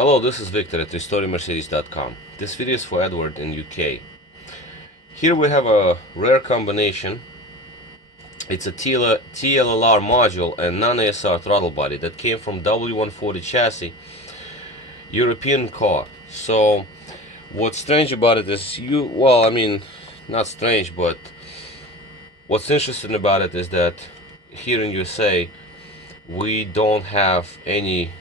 Hello, this is Victor at RestoringMercedes.com. This video is for Edward in UK. Here we have a rare combination. It's a TLLR module and non-ASR throttle body that came from W140 chassis, European car. So what's strange about it is not strange, but what's interesting about it is that here in USA we don't have any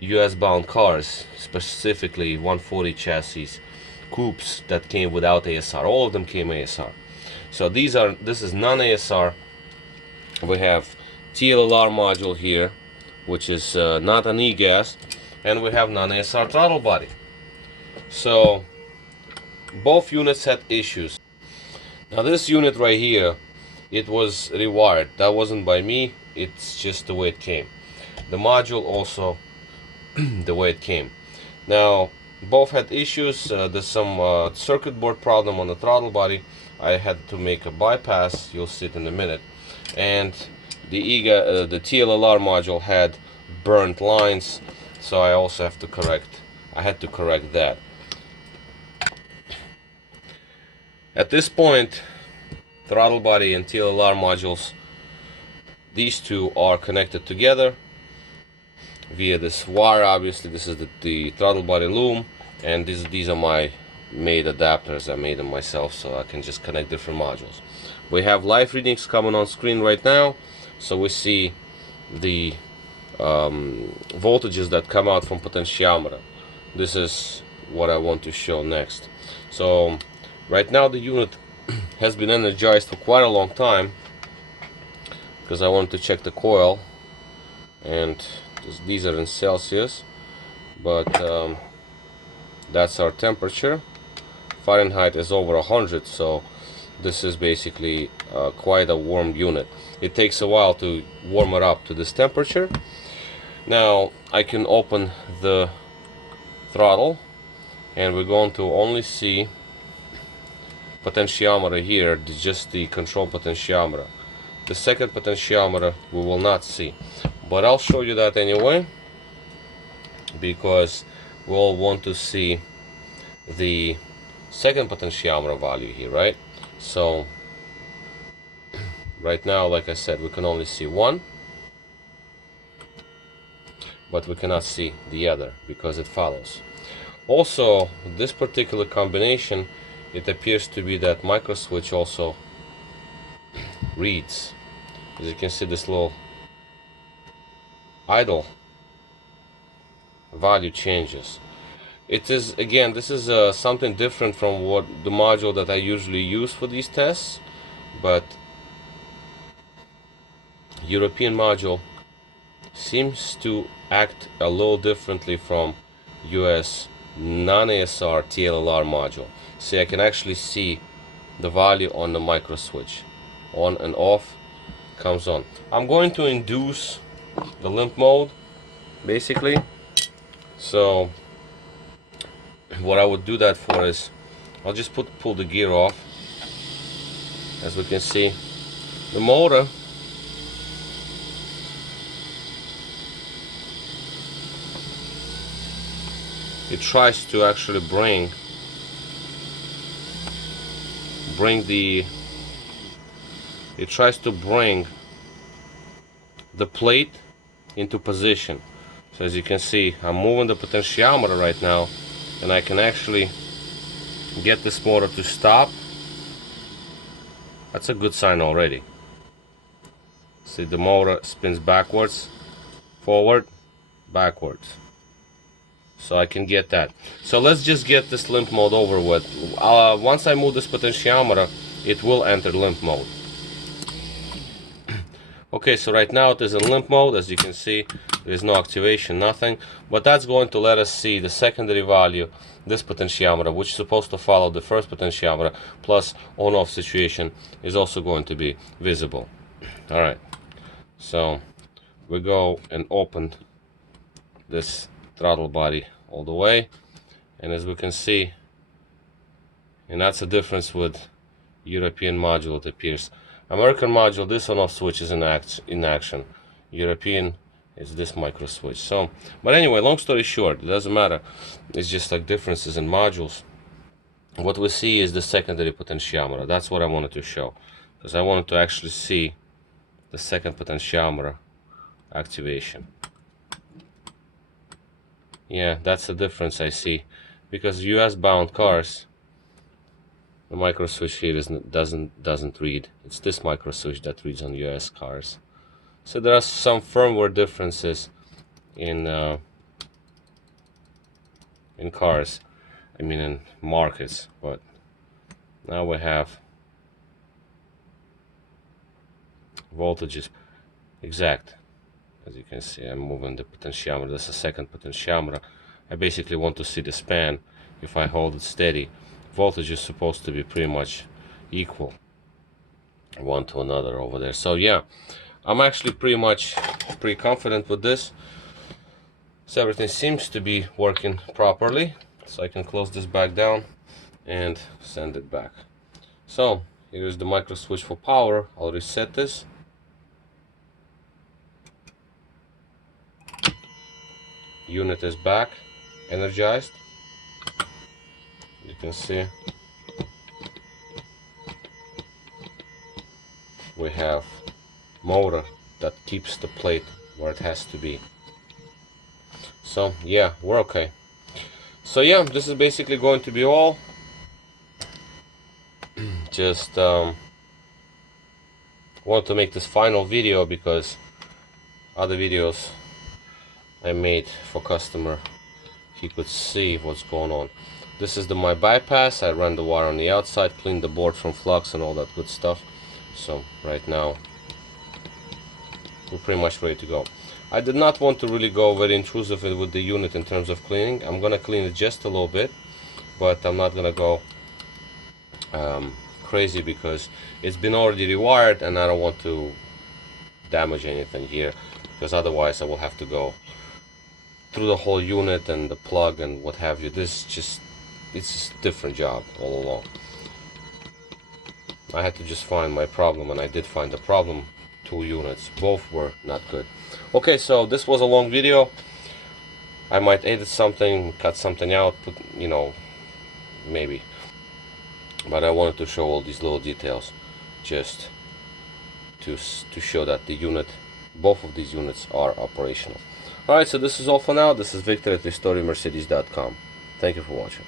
US bound cars, specifically 140 chassis coupes that came without ASR. All of them came ASR. So this is non-ASR. We have TLLR module here, which is not an e-gas, and we have non-ASR throttle body. So both units had issues. Now this unit right here, it was rewired. That wasn't by me, it's just the way it came. The module also the way it came. Now both had issues. There's some circuit board problem on the throttle body. I had to make a bypass, you'll see it in a minute, and the TLLR module had burnt lines, so I also had to correct that. At this point, throttle body and TLLR modules, these two are connected together via this wire. Obviously this is the throttle body loom, and these are my made adapters. I made them myself so I can just connect different modules. We have live readings coming on screen right now, so we see the voltages that come out from potentiometer. This is what I want to show next. So right now the unit has been energized for quite a long time because I wanted to check the coil, and these are in Celsius, but that's our temperature. Fahrenheit is over 100, so this is basically quite a warm unit. It takes a while to warm it up to this temperature. Now I can open the throttle, and we're going to only see potentiometer here, just the control potentiometer. The second potentiometer we will not see, but I'll show you that anyway, because we'll want to see the second potentiometer value here, right? So right now, like I said, we can only see one, but we cannot see the other because it follows. Also, this particular combination, it appears to be that micro switch also reads. As you can see, this little idle value changes. It is, again, this is something different from what the module that I usually use for these tests, but European module seems to act a little differently from US non-ASR TLLR module. See, I can actually see the value on the micro switch. On and off, comes on. I'm going to induce the limp mode, basically. So what I would do that for is I'll just pull the gear off. As we can see, the motor it tries to actually bring the plate into position. So as you can see, I'm moving the potentiometer right now, and I can actually get this motor to stop. That's a good sign already. See, the motor spins backwards, forward, backwards. So I can get that. So let's just get this limp mode over with. Once I move this potentiometer, it will enter limp mode. Okay, so right now it is in limp mode. As you can see, there is no activation, nothing. But that's going to let us see the secondary value, this potentiometer, which is supposed to follow the first potentiometer, plus on-off situation, is also going to be visible. Alright, so we go and open this throttle body all the way, and as we can see, and that's the difference with European module, it appears. American module, this on-off switch is in action. European is this micro switch. So, but anyway, long story short, it doesn't matter. It's just like differences in modules. What we see is the secondary potentiometer. That's what I wanted to show, because I wanted to actually see the second potentiometer activation. Yeah, that's the difference I see, because US bound cars, the micro switch here doesn't read. It's this micro switch that reads on US cars. So there are some firmware differences in cars, I mean in markets, but now we have voltages exact. As you can see, I'm moving the potentiometer. That's the second potentiometer. I basically want to see the span. If I hold it steady, voltage is supposed to be pretty much equal one to another over there. So yeah, I'm actually pretty confident with this. So everything seems to be working properly. So I can close this back down and send it back. So here's the micro switch for power. I'll reset this. Unit is back, energized. You can see we have motor that keeps the plate where it has to be. So yeah, we're okay. So yeah, this is basically going to be all. Just want to make this final video because other videos I made for customer, he could see what's going on. This is my bypass. I ran the wire on the outside, cleaned the board from flux and all that good stuff. So right now we're pretty much ready to go. I did not want to really go very intrusive with the unit in terms of cleaning. I'm gonna clean it just a little bit, but I'm not gonna go crazy because it's been already rewired and I don't want to damage anything here, because otherwise I will have to go through the whole unit and the plug and what have you. It's just a different job all along. I had to just find my problem, and I did find the problem. 2 units, both were not good. Okay, so this was a long video. I might edit something, cut something out, put, you know, maybe, but I wanted to show all these little details just to show that the unit, both of these units are operational. Alright, so this is all for now. This is Victor at RestoreMercedes.com. Thank you for watching.